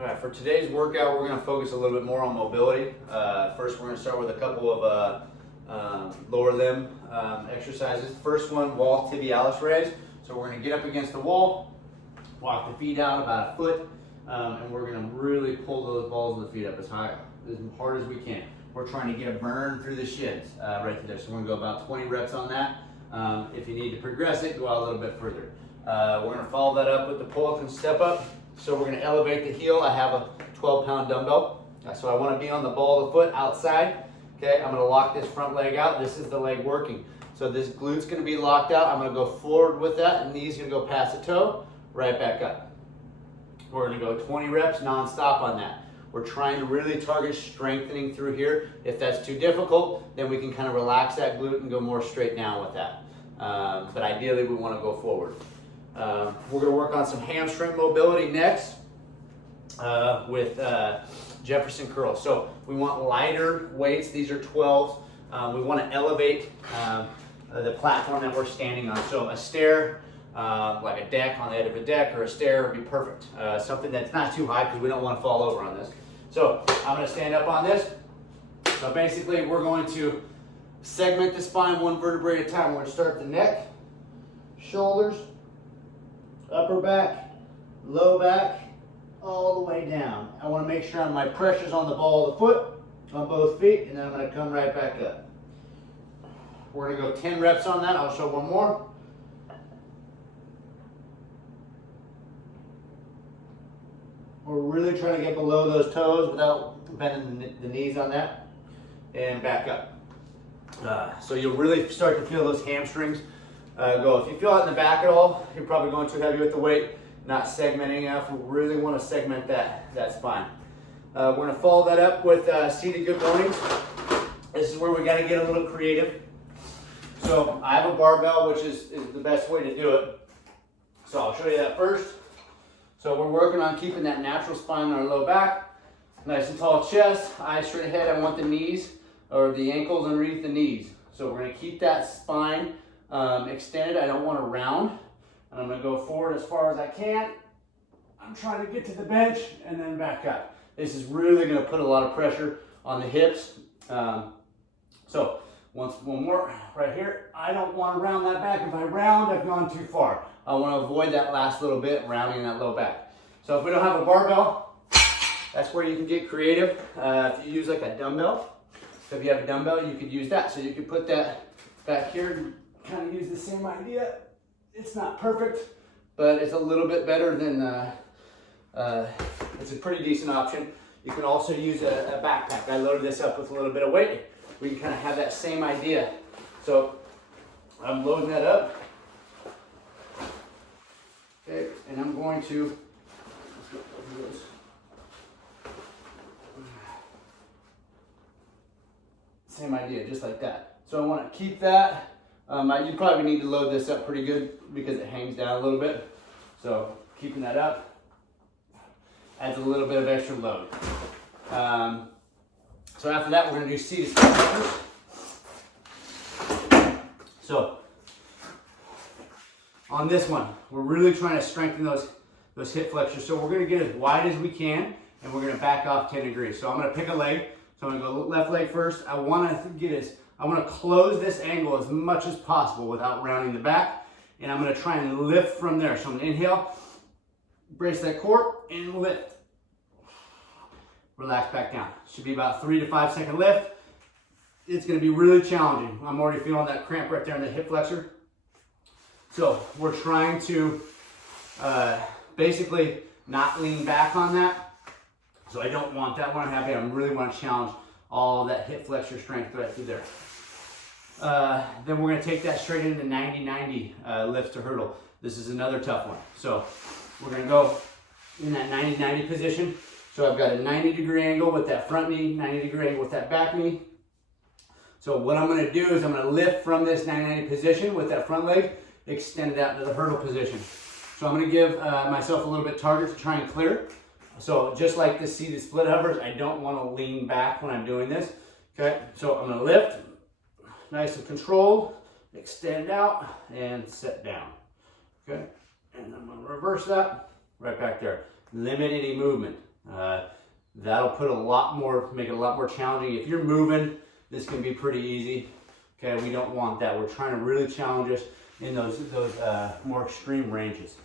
All right, for today's workout, we're gonna focus a little bit more on mobility. First, we're gonna start with a couple of lower limb exercises. First one, wall tibialis raise. So we're gonna get up against the wall, walk the feet out about a foot, and we're gonna really pull those balls of the feet up as hard as we can. We're trying to get a burn through the shins right there. So we're gonna go about 20 reps on that. If you need to progress it, go out a little bit further. We're gonna follow that up with the pull up and step up. So we're gonna elevate the heel. I have a 12-pound dumbbell. So I wanna be on the ball of the foot outside. Okay, I'm gonna lock this front leg out. This is the leg working. So this glute's gonna be locked out. I'm gonna go forward with that, and knee's gonna go past the toe, right back up. We're gonna go 20 reps non-stop on that. We're trying to really target strengthening through here. If that's too difficult, then we can kind of relax that glute and go more straight down with that. But ideally, we wanna go forward. We're gonna work on some hamstring mobility next with Jefferson curls. So we want lighter weights. These are 12s. We want to elevate the platform that we're standing on. So a stair, like a deck, on the edge of a deck or a stair would be perfect. Something that's not too high because we don't want to fall over on this. So I'm going to stand up on this. So basically we're going to segment the spine one vertebrae at a time. We're going to start the neck, shoulders, upper back, low back, all the way down. I want to make sure my pressure's on the ball of the foot, on both feet, and then I'm going to come right back up. We're going to go 10 reps on that. I'll show one more. We're really trying to get below those toes without bending the knees on that, and back up. So you'll really start to feel those hamstrings go. If you feel it in the back at all, you're probably going too heavy with the weight, not segmenting enough. We really want to segment that spine. We're going to follow that up with seated good mornings. This is where we got to get a little creative. So I have a barbell, which is the best way to do it. So I'll show you that first. So we're working on keeping that natural spine on our low back, nice and tall chest, eyes straight ahead. I want the knees or the ankles underneath the knees. So we're going to keep that spine extended. I don't want to round. And I'm going to go forward as far as I can. I'm trying to get to the bench and then back up. This is really going to put a lot of pressure on the hips. So one more right here. I don't want to round that back. If I round, I've gone too far. I want to avoid that last little bit, rounding that low back. So if we don't have a barbell, that's where you can get creative. If you use like a dumbbell, so if you have a dumbbell, you could use that. So you could put that back here and kind of use the same idea. It's not perfect, but it's a little bit better than, it's a pretty decent option. You can also use a backpack. I loaded this up with a little bit of weight. We can kind of have that same idea. So I'm loading that up. Okay, and I'm going to, let's go over this. Same idea, just like that. So I want to keep that. You probably need to load this up pretty good because it hangs down a little bit. So keeping that up adds a little bit of extra load. So after that, we're going to do seated split levers. So on this one, we're really trying to strengthen those hip flexors. So we're going to get as wide as we can, and we're going to back off 10 degrees. So I'm going to pick a leg. So I'm going to go left leg first. I want to close this angle as much as possible without rounding the back. And I'm going to try and lift from there. So I'm going to inhale, brace that core, and lift. Relax back down. Should be about 3 to 5 second lift. It's going to be really challenging. I'm already feeling that cramp right there in the hip flexor. So we're trying to basically not lean back on that. So I don't want that one happy. I really want to challenge all of that hip flexor strength right through there. Then we're going to take that straight into 90-90 lift to hurdle. This is another tough one. So we're going to go in that 90-90 position. So I've got a 90-degree angle with that front knee, 90-degree angle with that back knee. So what I'm going to do is I'm going to lift from this 90-90 position with that front leg, extend it out to the hurdle position. So I'm going to give myself a little bit target to try and clear. So just like the seated split hovers, I don't want to lean back when I'm doing this. Okay, so I'm going to lift, nice and controlled, extend out, and set down. Okay, and I'm going to reverse that right back there. Limit any movement. That'll put make it a lot more challenging. If you're moving, this can be pretty easy. Okay, we don't want that. We're trying to really challenge us in those more extreme ranges.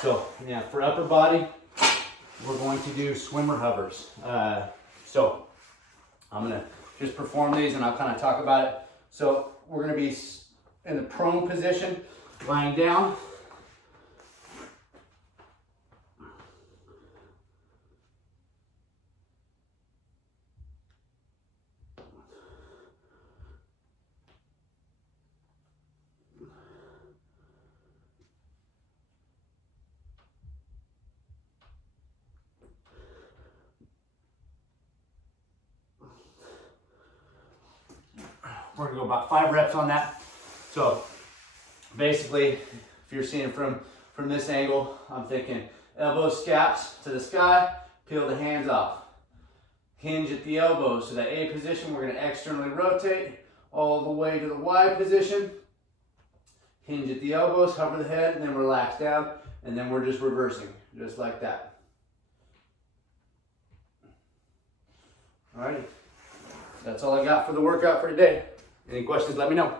So yeah, for upper body, we're going to do swimmer hovers. So I'm gonna just perform these and I'll kind of talk about it. So we're gonna be in the prone position, lying down. We're gonna go about 5 reps on that. So basically, if you're seeing from this angle, I'm thinking elbows, scaps to the sky, peel the hands off. Hinge at the elbows. So that A position, we're gonna externally rotate all the way to the Y position. Hinge at the elbows, hover the head, and then relax down, and then we're just reversing, just like that. All right, that's all I got for the workout for today. Any questions, let me know.